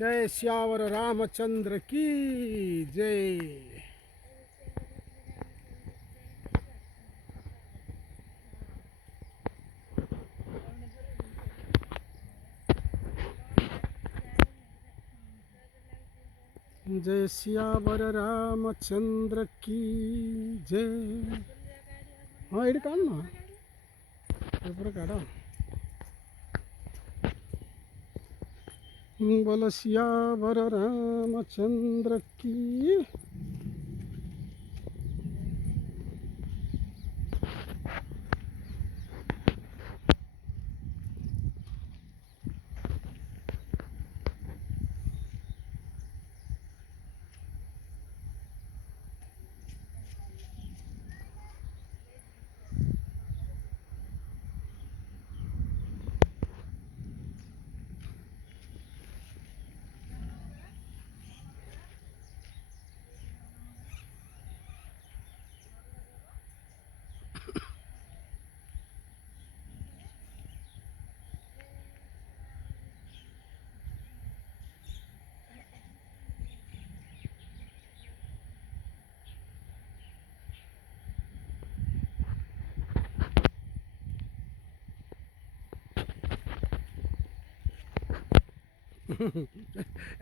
जय श्यावर रामचंद्र की जय। जय श्यावर रामचंद्र की जय। हाँ ये काढ़ ना पूरा काढ़। बोलो श्यावर रामचंद्र की।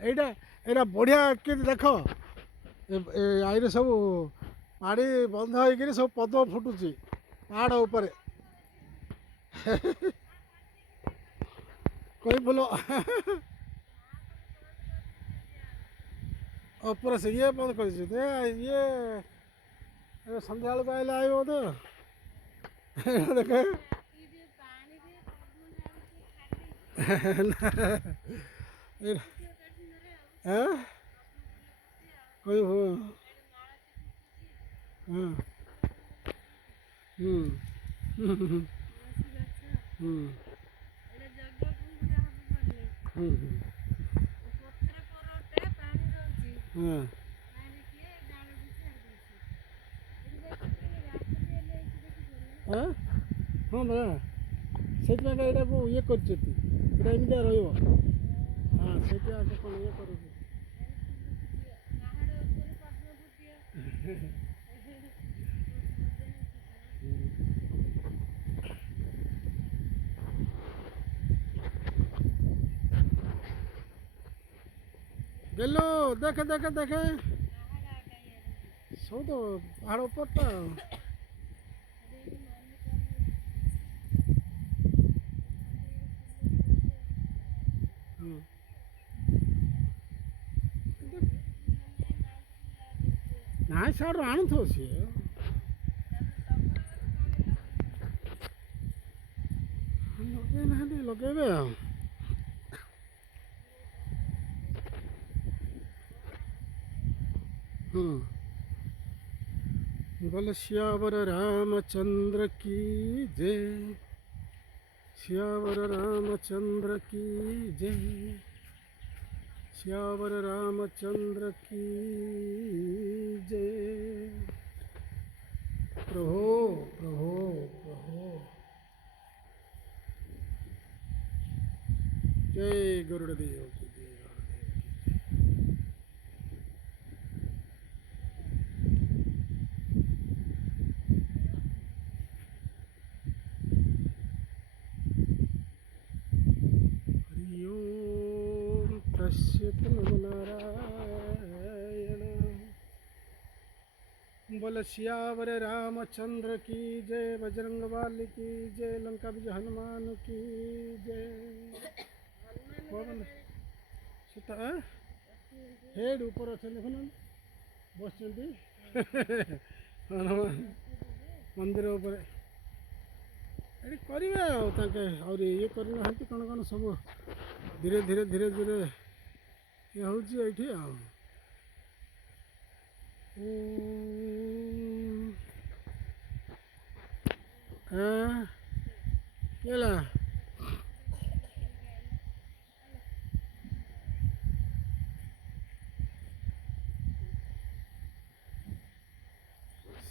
এইটা এটা বঢ়িয়া କି ଦେଖ ଆଇରେ ସବୁ ପାଣି ବନ୍ଧ ହେଇକିରି ସବୁ ପଦ୍ମ ଫୁଟୁଛି ପାହାଡ଼ ଉପରେ। କଇଁ ଫୁଲ ଉପରେ ସେ ଇଏ ବନ୍ଦ କରିଛି ଇଏ ସନ୍ଧ୍ୟାବେଳକୁ ଆଇଲେ ଆଇବ ବୋଧେ। ଦେଖେ କଇଁ ହଁ ହଁ ହଁ ବା ସେଇଥିପାଇଁ ଏଇଟାକୁ ଇଏ କରିଛନ୍ତି। ଏଇଟା ଏମିତିଆ ରହିବ। ହଁ ସେଇଠି ଆଗ କ'ଣ ଇଏ କରୁଛି। গেলো দেখে দেখে দেখে ସବୁ ତ ପାହାଡ଼ ଉପରଟା ଆଉ। ନାଇଁ ସିଆଡ଼ୁ ଆଣୁଥିବ ସିଏ। ଲଗେଇ ନାହାନ୍ତି ଲଗେଇବେ ଆଉ। बोल श्यावर रामचंद्र की जय। श्यावर रामचंद्र की जय। श्यावर रामचंद्र की जय। प्रभो प्रभो प्रभो जय गरुड़देव की जय। हरि ओम तस्सत् नमो नारायण। बोल श्यावर रामचंद्र की जय। बजरंगबली की जय। लंका विजय हनुमान की जय। सीता हेड ऊपर अच्छे देखुन बस हनुमान मंदिर उपर ये करेंगे आहुरी ये करना कौन कौन सब धीरे धीरे धीरे धीरे ये हूँ ये केला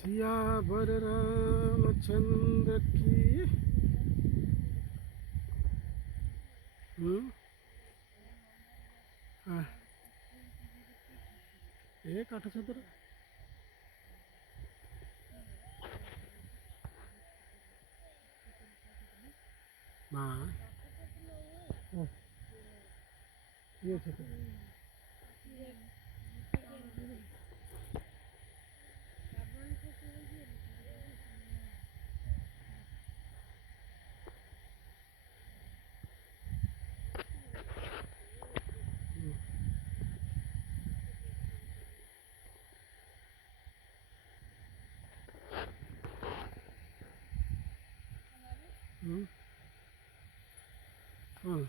सियावर रामचंद्र की। हाँ, ये काठ छतर हाँ, ये छतर हाँ